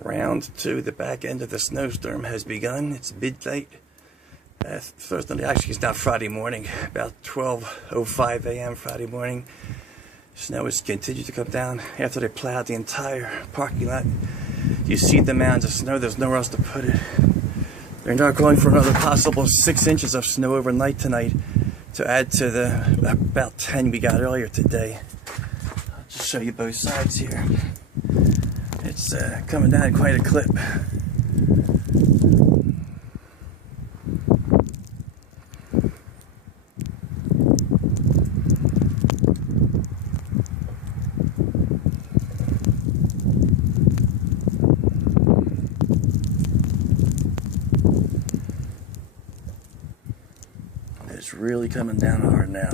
Round two, the back end of the snowstorm has begun. It's midnight. Thursday, actually it's not Friday morning, about 12:05 a.m. Friday morning. Snow has continued to come down after they plowed the entire parking lot. You see the mounds of snow, there's nowhere else to put it. They're now calling for another possible 6 inches of snow overnight tonight to add to the about 10 we got earlier today. I'll just show you both sides here. It's coming down quite a clip. It's really coming down hard now.